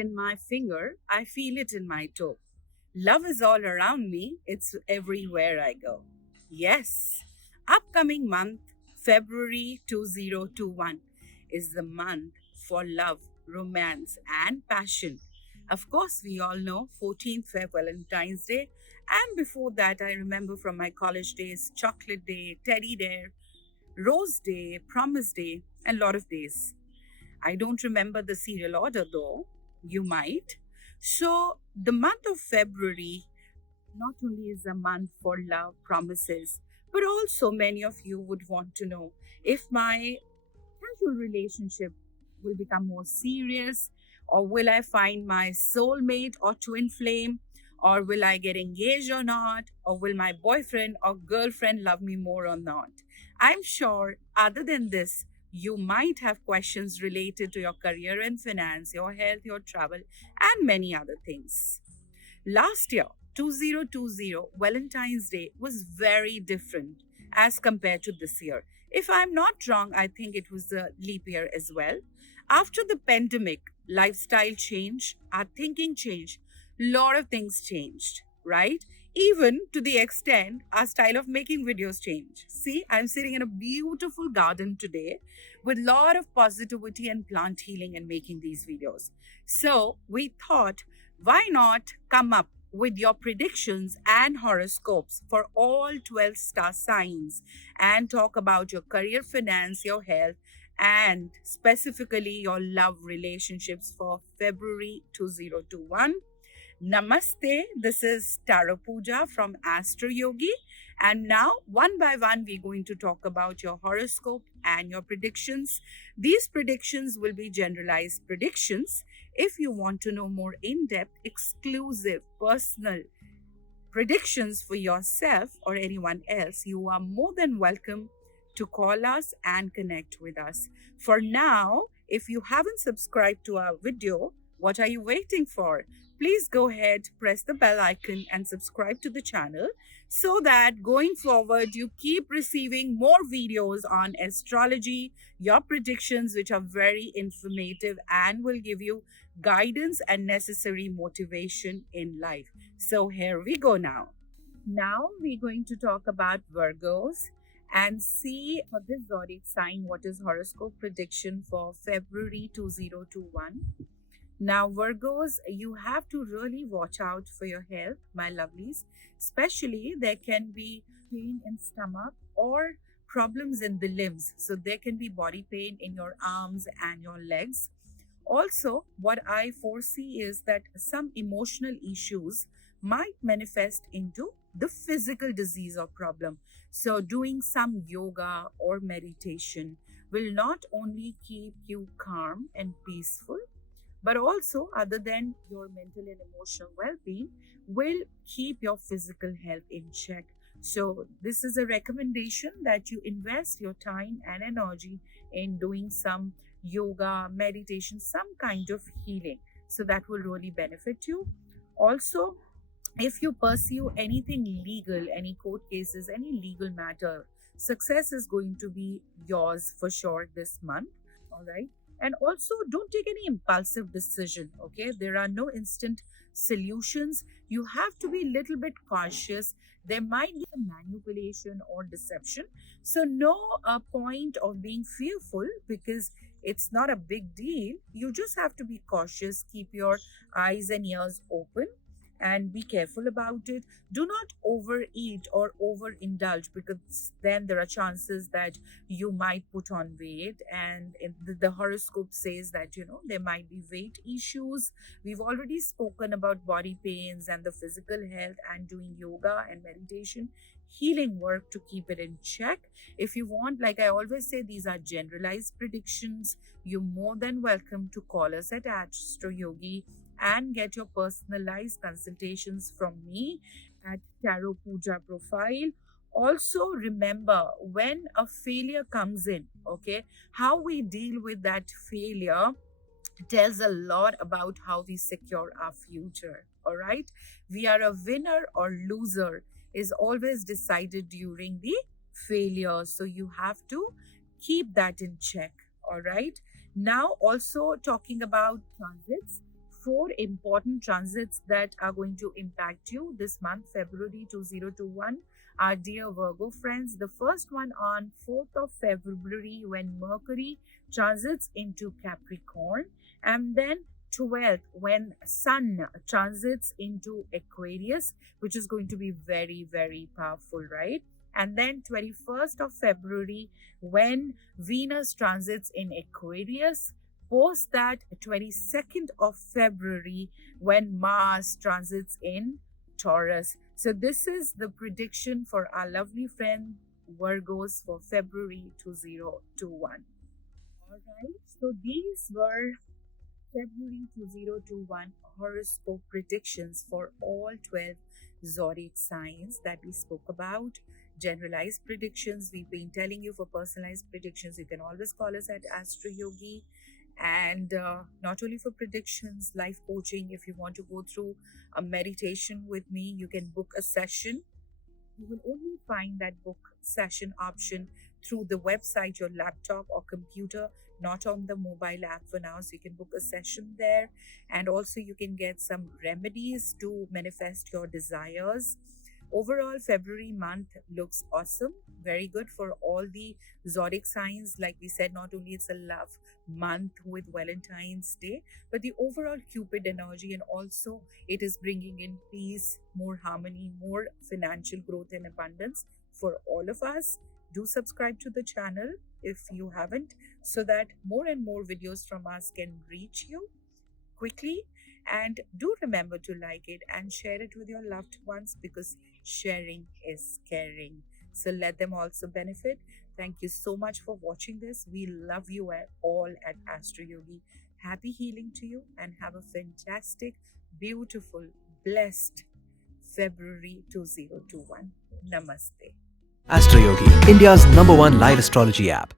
in my finger, I feel it in my toe. Love is all around me, it's everywhere I go. Yes, upcoming month, February 2021, is the month for love, romance, and passion. Of course, we all know 14th Feb Valentine's Day, and before that, I remember from my college days, Chocolate Day, Teddy Day, Rose Day, Promise Day, and lot of days. I don't remember the serial order though. You might. So, the month of February not only is a month for love promises, but also many of you would want to know if my casual relationship will become more serious, or will I find my soulmate or twin flame, or will I get engaged or not, or will my boyfriend or girlfriend love me more or not. I'm sure, other than this, you might have questions related to your career and finance, your health, your travel, and many other things. Last year, 2020, Valentine's Day was very different as compared to this year. If I'm not wrong, I think it was a leap year as well. After the pandemic, lifestyle change, our thinking changed, lot of things changed, right? Even to the extent our style of making videos changed. See, I'm sitting in a beautiful garden today with lot of positivity and plant healing and making these videos. So we thought, why not come up with your predictions and horoscopes for all 12 star signs and talk about your career, finance, your health, and specifically your love relationships for February 2021. Namaste, this is Tara Puja from Astro Yogi. And now, one by one, we're going to talk about your horoscope and your predictions. These predictions will be generalized predictions. If you want to know more in depth, exclusive, personal predictions for yourself or anyone else, you are more than welcome to call us and connect with us. For now, if you haven't subscribed to our video, what are you waiting for? Please go ahead, press the bell icon and subscribe to the channel so that going forward you keep receiving more videos on astrology, your predictions, which are very informative and will give you guidance and necessary motivation in life. So here we go now. Now we're going to talk about Virgos and see for this zodiac sign what is horoscope prediction for February 2021. Now, Virgos, you have to really watch out for your health, my lovelies. Especially, there can be pain in stomach or problems in the limbs. So there can be body pain in your arms and your legs. Also, what I foresee is that some emotional issues might manifest into the physical disease or problem. So, doing some yoga or meditation will not only keep you calm and peaceful, but also, other than your mental and emotional well being, will keep your physical health in check. So, this is a recommendation that you invest your time and energy in doing some yoga, meditation, some kind of healing. So, that will really benefit you. Also, if you pursue anything legal, any court cases, any legal matter, success is going to be yours for sure this month. All right. And also, don't take any impulsive decision. Okay. There are no instant solutions. You have to be a little bit cautious. There might be a manipulation or deception. So, no point of being fearful because it's not a big deal. You just have to be cautious, keep your eyes and ears open and be careful about it. Do not overeat or overindulge because then there are chances that you might put on weight. And the horoscope says that, there might be weight issues. We've already spoken about body pains and the physical health and doing yoga and meditation. Healing work to keep it in check. If you want, like I always say, these are generalized predictions. You're more than welcome to call us at Astro Yogi and get your personalized consultations from me at Tarot Puja profile. Also, remember when a failure comes in, okay, how we deal with that failure tells a lot about how we secure our future. All right, we are a winner or loser is always decided during the failure, so you have to keep that in check. All right, now also talking about transits 4 important transits that are going to impact you this month, February 2021. Our dear Virgo friends, the first one on 4th of February when Mercury transits into Capricorn, and then 12th when Sun transits into Aquarius, which is going to be very, very powerful, right? And then 21st of February when Venus transits in Aquarius. Post that, 22nd of February when Mars transits in Taurus. So this is the prediction for our lovely friend Virgos for February 2021. All right, so these were February 2021 horoscope predictions for all 12 zodiac signs that we spoke about. Generalized predictions, we've been telling you. For personalized predictions, you can always call us at Astro Yogi. And not only for predictions, life coaching. If you want to go through a meditation with me, you can book a session. You will only find that book session option through the website, your laptop or computer, not on the mobile app for now. So you can book a session there. And also you can get some remedies to manifest your desires. Overall, February month looks awesome. Very good for all the zodiac signs. Like we said, not only it's a love month with Valentine's Day, but the overall Cupid energy, and also it is bringing in peace, more harmony, more financial growth and abundance for all of us. Do subscribe to the channel if you haven't, so that more and more videos from us can reach you quickly. And do remember to like it and share it with your loved ones, because sharing is caring. So let them also benefit. Thank you so much for watching this. We love you all at Astro Yogi. Happy healing to you, and have a fantastic, beautiful, blessed February 2021. Namaste. Astro Yogi, India's #1 live astrology app.